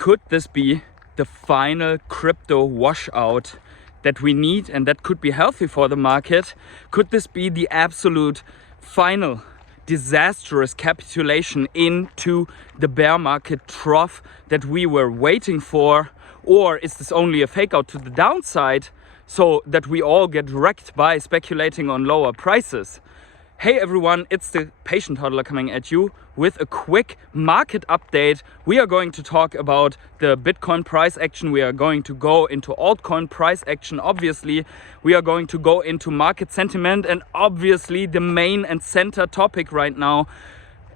Could this be the final crypto washout that we need and that could be healthy for the market? Could this be the absolute final disastrous capitulation into the bear market trough that we were waiting for? Or is this only a fake out to the downside so that we all get wrecked by speculating on lower prices? Hey everyone, it's the Patient Hodler coming at you with a quick market update. We are going to talk about the Bitcoin price action. We are going to go into altcoin price action. Obviously, we are going to go into market sentiment, and obviously the main and center topic right now,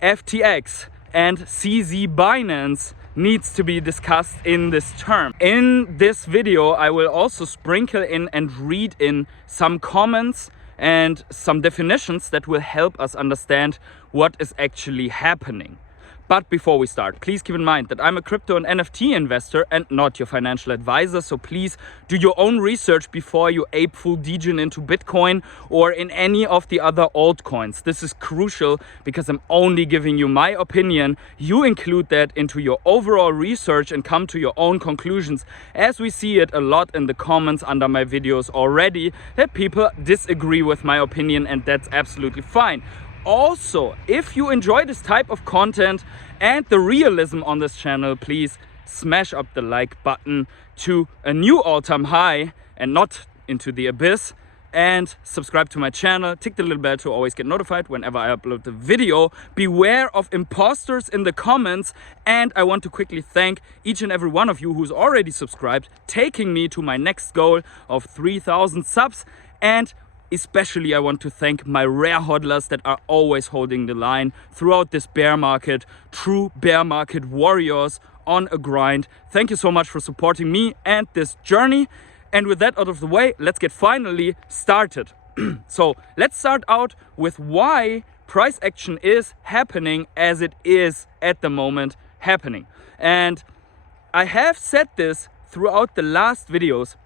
FTX and CZ Binance, needs to be discussed in this term. In this video, I will also sprinkle in and read in some comments and some definitions that will help us understand what is actually happening. But before we start, please keep in mind that I'm a crypto and NFT investor and not your financial advisor. So please do your own research before you ape full degen into Bitcoin or in any of the other altcoins. This is crucial because I'm only giving you my opinion. You include that into your overall research and come to your own conclusions, as we see it a lot in the comments under my videos already, that people disagree with my opinion, and that's absolutely fine. Also, if you enjoy this type of content and the realism on this channel, please smash up the like button to a new all-time high and not into the abyss, and subscribe to my channel. Tick the little bell to always get notified whenever I upload the video. Beware of imposters in the comments, and I want to quickly thank each and every one of you who's already subscribed, taking me to my next goal of 3,000 subs. And especially I want to thank my rare hodlers that are always holding the line throughout this bear market. True bear market warriors on a grind. Thank you so much for supporting me and this journey. And with that out of the way, let's get finally started. So let's start out with why price action is happening as it is at the moment happening. And I have said this throughout the last videos.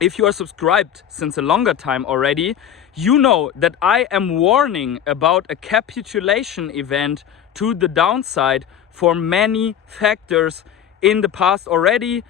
If you are subscribed since a longer time already, you know that I am warning about a capitulation event to the downside for many factors in the past already.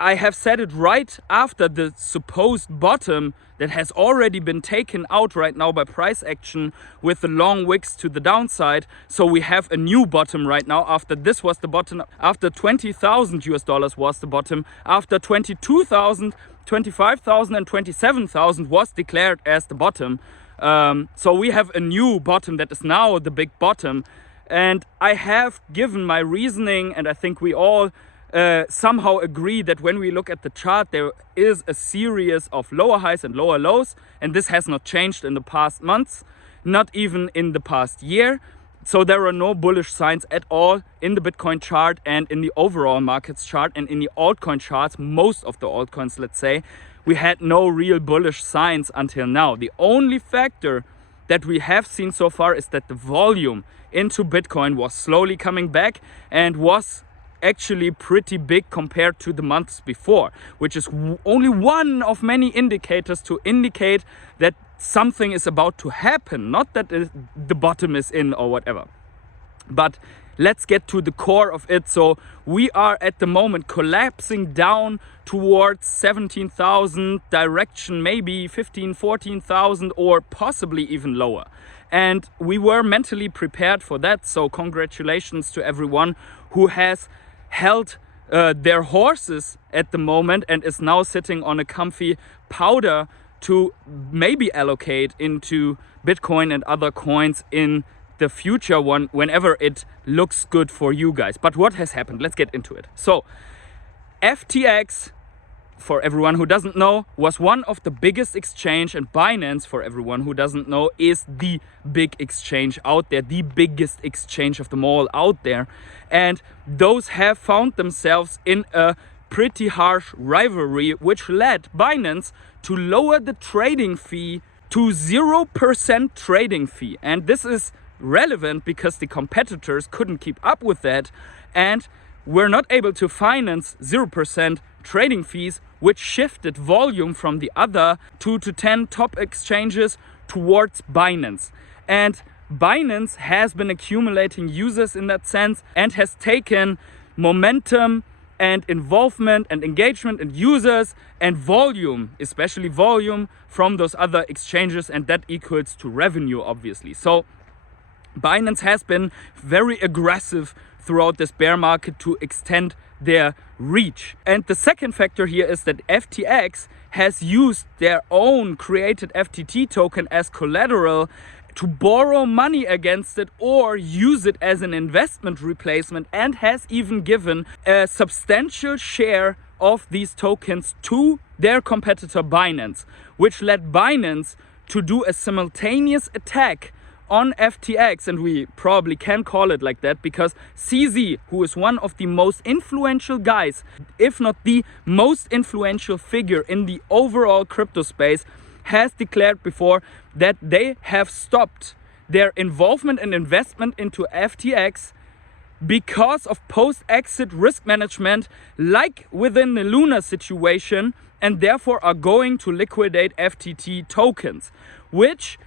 I have said it right after the supposed bottom that has already been taken out right now by price action with the long wicks to the downside. So we have a new bottom right now. After this was the bottom, after 20,000 US dollars was the bottom, after 22,000, 25,000 and 27,000 was declared as the bottom. So we have a new bottom that is now the big bottom. And I have given my reasoning, and I think we all somehow agree that when we look at the chart, there is a series of lower highs and lower lows, and this has not changed in the past months, not even in the past year. So there are no bullish signs at all in the Bitcoin chart and in the overall markets chart and in the altcoin charts. Most of the altcoins, let's say, we had no real bullish signs until now. The only factor that we have seen so far is that the volume into Bitcoin was slowly coming back and was actually pretty big compared to the months before, which is only one of many indicators to indicate that something is about to happen, not that the bottom is in or whatever. But let's get to the core of it. So we are at the moment collapsing down towards 17,000 direction, maybe 15, 14,000 or possibly even lower. And we were mentally prepared for that. So congratulations to everyone who has held their horses at the moment and is now sitting on a comfy powder to maybe allocate into Bitcoin and other coins in the future whenever it looks good for you guys. But what has happened? Let's get into it. So FTX, for everyone who doesn't know, was one of the biggest exchange, and Binance, for everyone who doesn't know, is the big exchange out there, the biggest exchange of them all out there. And those have found themselves in a pretty harsh rivalry, which led Binance to lower the trading fee to 0% trading fee. And this is relevant because the competitors couldn't keep up with that and were not able to finance 0% trading fees, which shifted volume from the other 2 to 10 top exchanges towards Binance. And Binance has been accumulating users in that sense and has taken momentum and involvement and engagement and users and volume, especially volume from those other exchanges, and that equals to revenue, obviously. So Binance has been very aggressive throughout this bear market to extend their reach. And the second factor here is that FTX has used their own created FTT token as collateral to borrow money against it or use it as an investment replacement, and has even given a substantial share of these tokens to their competitor Binance, which led Binance to do a simultaneous attack on FTX, and we probably can call it like that because CZ, who is one of the most influential guys, if not the most influential figure in the overall crypto space, has declared before that they have stopped their involvement and investment into FTX because of post-exit risk management, like within the Luna situation, and therefore are going to liquidate FTT tokens, which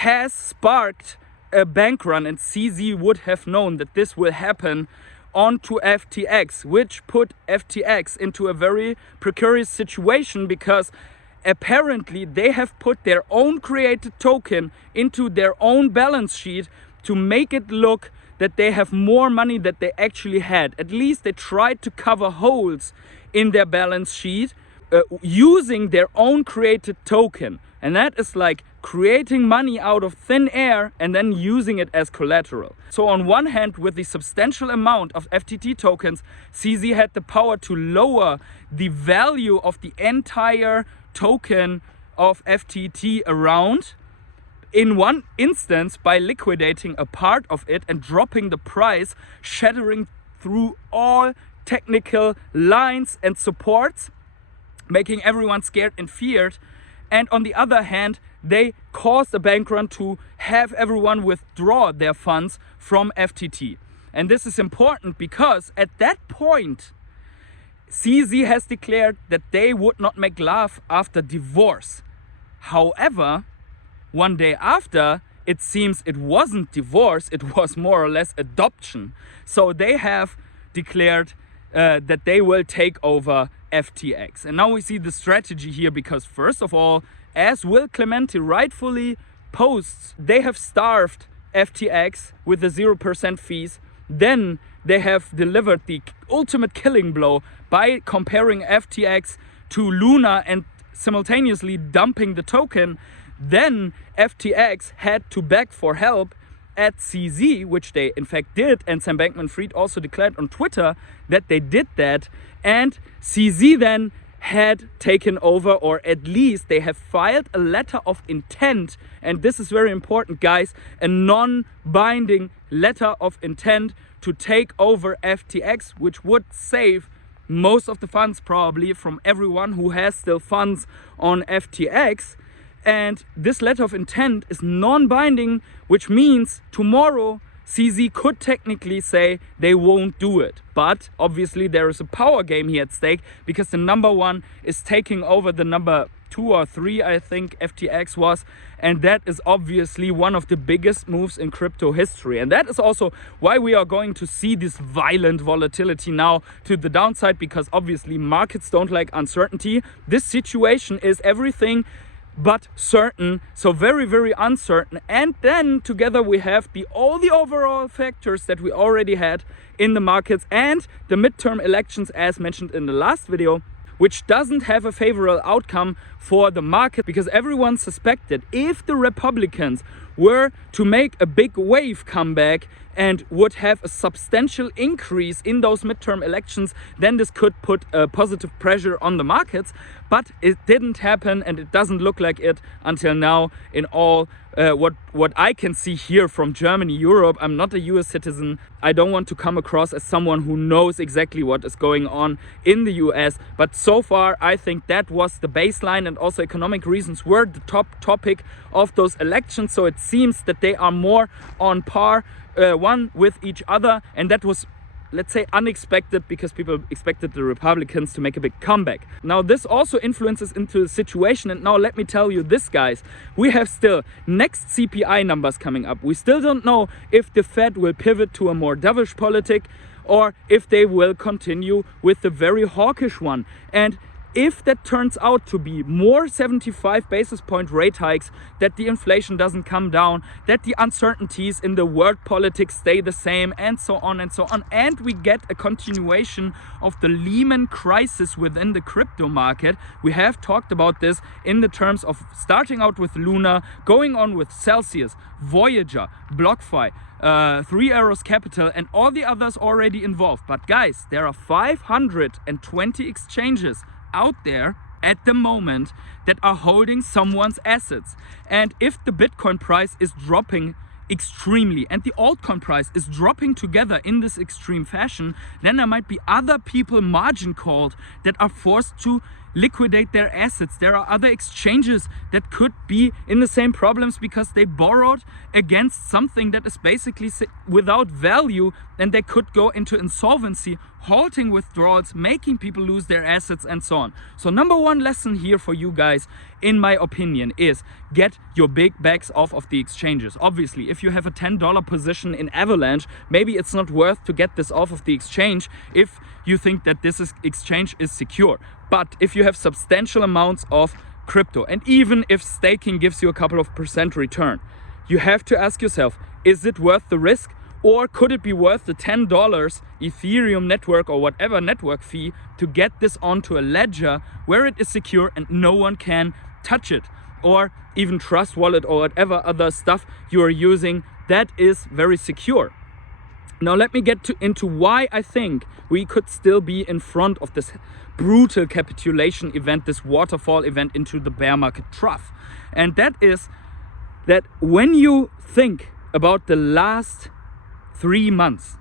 has sparked a bank run, and CZ would have known that this will happen onto FTX, which put FTX into a very precarious situation because apparently they have put their own created token into their own balance sheet to make it look that they have more money than they actually had. At least they tried to cover holes in their balance sheet using their own created token. And that is like creating money out of thin air and then using it as collateral. So on one hand, with the substantial amount of FTT tokens, CZ had the power to lower the value of the entire token of FTT around in one instance by liquidating a part of it and dropping the price, shattering through all technical lines and supports, making everyone scared and feared. And on the other hand, they caused a bank run to have everyone withdraw their funds from FTT. And this is important because at that point, CZ has declared that they would not make love after divorce. However, one day after, it seems it wasn't divorce, it was more or less adoption. So they have declared that they will take over FTX. And now we see the strategy here because first of all, as Will Clemente rightfully posts, they have starved FTX with the 0% fees. Then they have delivered the ultimate killing blow by comparing FTX to Luna and simultaneously dumping the token. Then FTX had to beg for help at CZ, which they in fact did, and Sam Bankman-Fried also declared on Twitter that they did that, and CZ then had taken over, or at least they have filed a letter of intent, and this is very important, guys, a non-binding letter of intent to take over FTX, which would save most of the funds probably from everyone who has still funds on FTX. And this letter of intent is non-binding, which means tomorrow CZ could technically say they won't do it. But obviously there is a power game here at stake because the number one is taking over the number 2 or 3, I think FTX was. And that is obviously one of the biggest moves in crypto history. And that is also why we are going to see this violent volatility now to the downside, because obviously markets don't like uncertainty. This situation is everything but certain, so very, very uncertain. And then together we have all the overall factors that we already had in the markets and the midterm elections, as mentioned in the last video, which doesn't have a favorable outcome for the market, because everyone suspected if the Republicans were to make a big wave comeback and would have a substantial increase in those midterm elections, then this could put a positive pressure on the markets. But it didn't happen, and it doesn't look like it until now in all what I can see here from Germany, Europe. I'm not a US citizen. I don't want to come across as someone who knows exactly what is going on in the US. But so far, I think that was the baseline, and also economic reasons were the top topic of those elections. So it seems that they are more on par one with each other, and that was, let's say, unexpected, because people expected the Republicans to make a big comeback. Now this also influences into the situation, and now let me tell you this, guys, we have still next CPI numbers coming up. We still don't know if the Fed will pivot to a more dovish politic or if they will continue with the very hawkish one. And if that turns out to be more 75 basis point rate hikes, that the inflation doesn't come down, that the uncertainties in the world politics stay the same, and so on and so on, and we get a continuation of the Lehman crisis within the crypto market. We have talked about this in the terms of starting out with Luna, going on with Celsius, Voyager, BlockFi, 3 Arrows Capital, and all the others already involved. But guys, there are 520 exchanges out there at the moment that are holding someone's assets. And if the Bitcoin price is dropping extremely and the altcoin price is dropping together in this extreme fashion, then there might be other people margin called that are forced to liquidate their assets. There are other exchanges that could be in the same problems because they borrowed against something that is basically without value, and they could go into insolvency, halting withdrawals, making people lose their assets, and so on. So number one lesson here for you guys, in my opinion, is get your big bags off of the exchanges. Obviously, if you have a $10 position in Avalanche, maybe it's not worth to get this off of the exchange if you think that this exchange is secure. But if you have substantial amounts of crypto, and even if staking gives you a couple of % return, you have to ask yourself, is it worth the risk? Or could it be worth the $10 Ethereum network or whatever network fee to get this onto a ledger where it is secure and no one can touch it? Or even Trust Wallet or whatever other stuff you are using that is very secure. Now let me get into why I think we could still be in front of this brutal capitulation event, this waterfall event into the bear market trough. And that is that when you think about the last 3 months,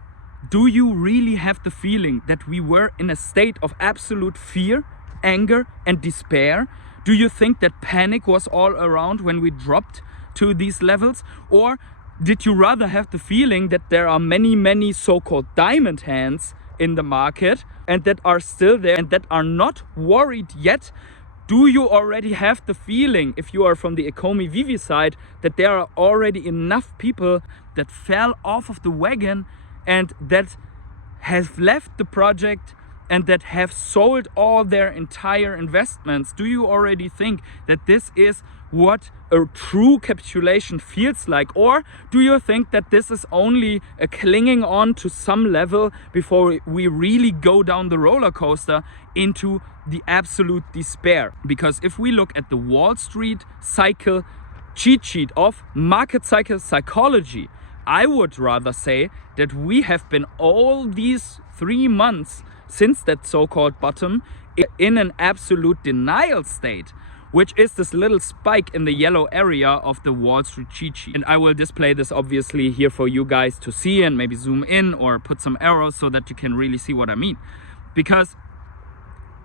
do you really have the feeling that we were in a state of absolute fear, anger, and despair? Do you think that panic was all around when we dropped to these levels? Or did you rather have the feeling that there are many so-called diamond hands in the market and that are still there and that are not worried yet? Do you already have the feeling, if you are from the Ecomi Vivi side, that there are already enough people that fell off of the wagon and that have left the project and that have sold all their entire investments? Do you already think that this is what a true capitulation feels like? Or do you think that this is only a clinging on to some level before we really go down the roller coaster into the absolute despair? Because if we look at the Wall Street cycle cheat sheet of market cycle psychology, I would rather say that we have been all these 3 months since that so-called bottom in an absolute denial state, which is this little spike in the yellow area of the Wall Street cheat sheet. And I will display this obviously here for you guys to see and maybe zoom in or put some arrows so that you can really see what I mean. Because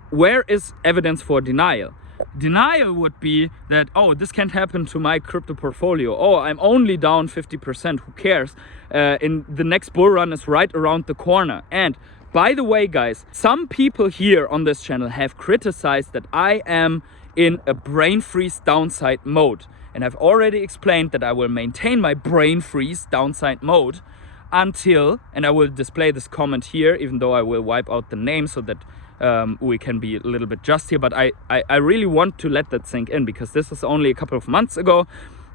where is evidence for denial? Denial would be that, oh, this can't happen to my crypto portfolio. Oh, I'm only down 50%, who cares? In the next bull run is right around the corner. And by the way, guys, some people here on this channel have criticized that I am in a brain freeze downside mode. And I've already explained that I will maintain my brain freeze downside mode until, and I will display this comment here, even though I will wipe out the name so that we can be a little bit just here. But I really want to let that sink in, because this is only a couple of months ago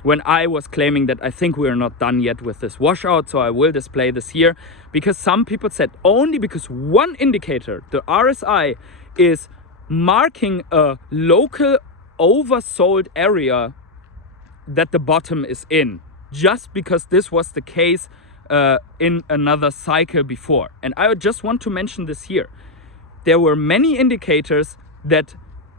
when I was claiming that I think we are not done yet with this washout. So I will display this here, because some people said only because one indicator, the RSI, is marking a local oversold area, that the bottom is in, just because this was the case in another cycle before. And I just want to mention this here. There were many indicators that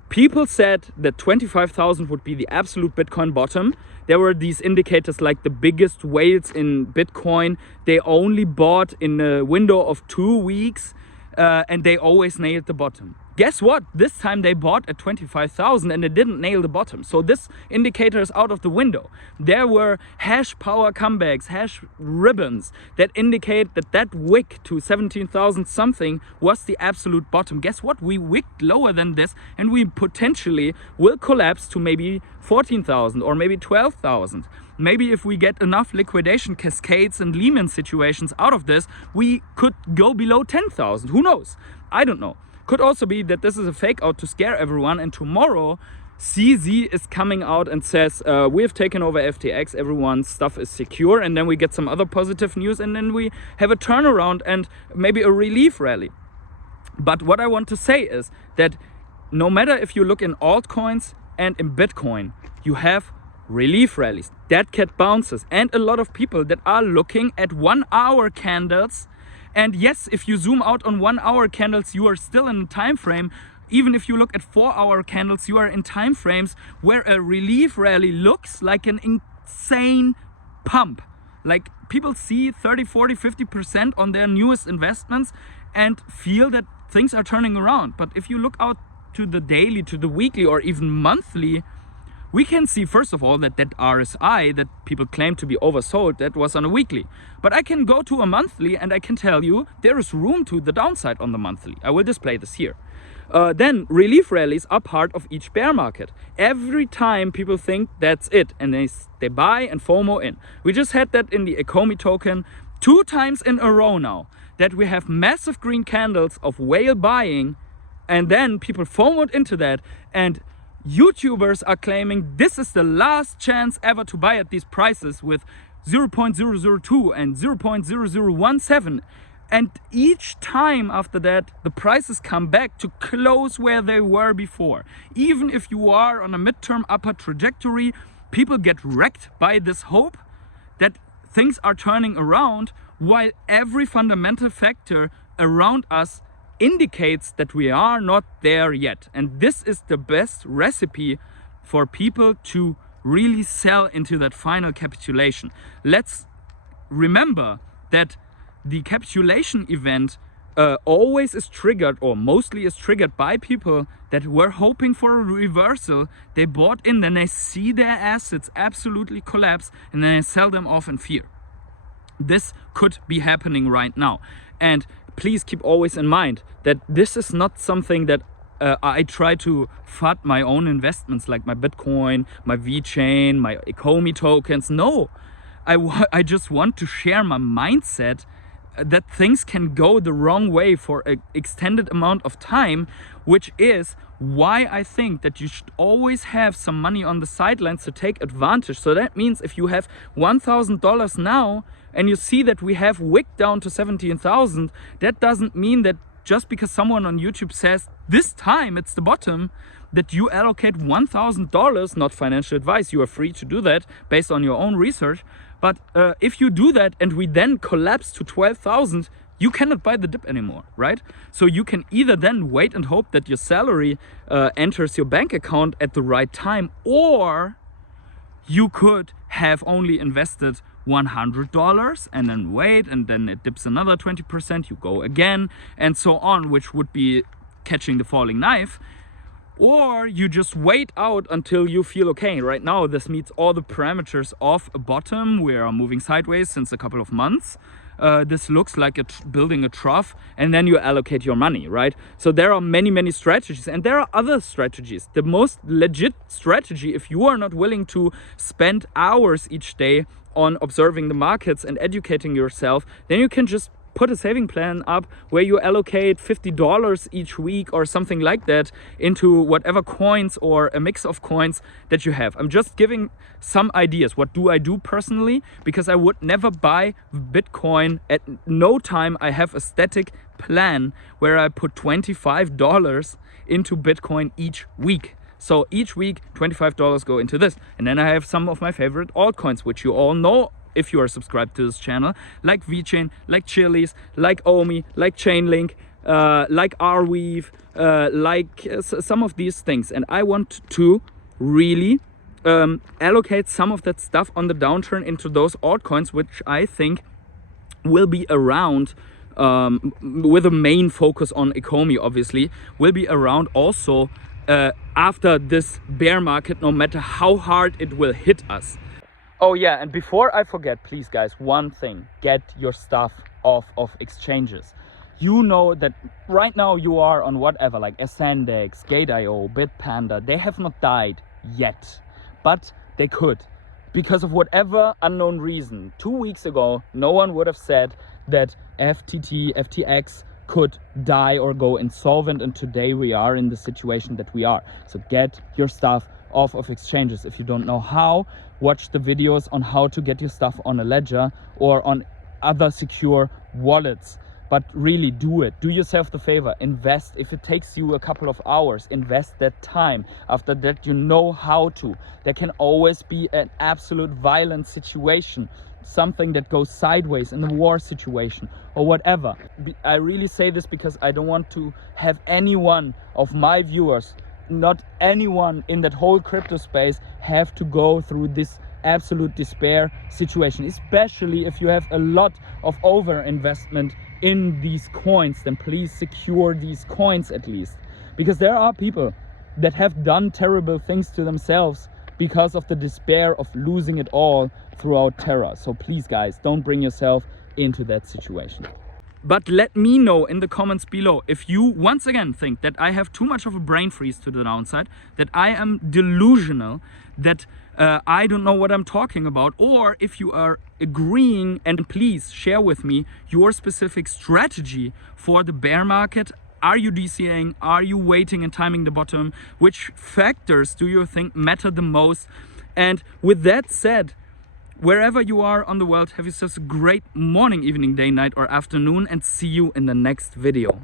people said that 25,000 would be the absolute Bitcoin bottom. There were these indicators like the biggest whales in Bitcoin. They only bought in a window of 2 weeks and they always nailed the bottom. Guess what? This time they bought at 25,000 and it didn't nail the bottom. So this indicator is out of the window. There were hash power comebacks, hash ribbons that indicate that that wick to 17,000 something was the absolute bottom. Guess what? We wicked lower than this and we potentially will collapse to maybe 14,000 or maybe 12,000. Maybe if we get enough liquidation cascades and Lehman situations out of this, we could go below 10,000. Who knows? I don't know. Could also be that this is a fake out to scare everyone, and tomorrow CZ is coming out and says we have taken over FTX, everyone's stuff is secure, and then we get some other positive news and then we have a turnaround and maybe a relief rally. But what I want to say is that no matter if you look in altcoins and in Bitcoin, you have relief rallies, dead cat bounces, and a lot of people that are looking at 1 hour candles. And yes, if you zoom out on 1 hour candles, you are still in a time frame. Even if you look at 4 hour candles, you are in time frames where a relief rally looks like an insane pump. Like people see 30, 40, 50% on their newest investments and feel that things are turning around. But if you look out to the daily, to the weekly, or even monthly, we can see, first of all, that RSI that people claim to be oversold, that was on a weekly. But I can go to a monthly and I can tell you there is room to the downside on the monthly. I will display this here. Then relief rallies are part of each bear market. Every time people think that's it and they buy and FOMO in. We just had that in the Ecomi token 2 times in a row now, that we have massive green candles of whale buying, and then people FOMOed into that, and YouTubers are claiming this is the last chance ever to buy at these prices with 0.002 and 0.0017. And each time after that, the prices come back to close where they were before. Even if you are on a midterm upper trajectory, people get wrecked by this hope that things are turning around, while every fundamental factor around us indicates that we are not there yet. And this is the best recipe for people to really sell into that final capitulation. Let's remember that the capitulation event always is triggered, or mostly is triggered, by people that were hoping for a reversal. They bought in, then they see their assets absolutely collapse, and then they sell them off in fear. This could be happening right now. And please keep always in mind that this is not something that I try to FUD my own investments, like my Bitcoin, my Vechain, my Ecomi tokens. No, I just want to share my mindset that things can go the wrong way for an extended amount of time, which is why I think that you should always have some money on the sidelines to take advantage. So that means if you have $1,000 now and you see that we have wicked down to 17,000, that doesn't mean that just because someone on YouTube says this time it's the bottom, that you allocate $1,000, not financial advice, you are free to do that based on your own research. But if you do that and we then collapse to 12,000, you cannot buy the dip anymore, right? So you can either then wait and hope that your salary enters your bank account at the right time, or you could have only invested $100 and then wait, and then it dips another 20%, you go again, and so on, which would be catching the falling knife. Or you just wait out until you feel okay. Right now this meets all the parameters of a bottom. We are moving sideways since a couple of months. This looks like building a trough, and then you allocate your money, right? So there are many strategies, and there are other strategies. The most legit strategy, if you are not willing to spend hours each day on observing the markets and educating yourself, then you can just put a saving plan up where you allocate $50 each week or something like that into whatever coins or a mix of coins that you have. I'm just giving some ideas. What do I do personally? Because I would never buy Bitcoin. At no time I have a static plan where I put $25 into Bitcoin each week. So each week $25 go into this, and then I have some of my favorite altcoins, which you all know if you are subscribed to this channel, like Vechain, like Chiliz, like Ecomi, like Chainlink, like Arweave, like some of these things. And I want to really allocate some of that stuff on the downturn into those altcoins, which I think will be around with a main focus on Ecomi, obviously, will be around also after this bear market, no matter how hard it will hit us. Oh yeah, and before I forget, please guys, one thing: get your stuff off of exchanges. You know that right now you are on whatever, like Ascendex, Gate.io, Bitpanda. They have not died yet, but they could, because of whatever unknown reason. 2 weeks ago, no one would have said that FTX could die or go insolvent, and today we are in the situation that we are. So get your stuff off of exchanges. If you don't know how, watch the videos on how to get your stuff on a ledger or on other secure wallets. But really do it. Do yourself the favor. Invest. If it takes you a couple of hours, invest that time. After that, you know how to. There can always be an absolute violent situation, something that goes sideways in a war situation or whatever. I really say this because I don't want to have any one of my viewers, not anyone in that whole crypto space, have to go through this absolute despair situation, especially if you have a lot of over investment in these coins. Then please secure these coins at least, because there are people that have done terrible things to themselves because of the despair of losing it all throughout Terra. So please guys, don't bring yourself into that situation. But let me know in the comments below if you once again think that I have too much of a brain freeze to the downside, that I am delusional, that I don't know what I'm talking about, or if you are agreeing, and please share with me your specific strategy for the bear market. Are you DCAing? Are you waiting and timing the bottom? Which factors do you think matter the most? And with that said, wherever you are on the world, have yourselves a great morning, evening, day, night, or afternoon, and see you in the next video.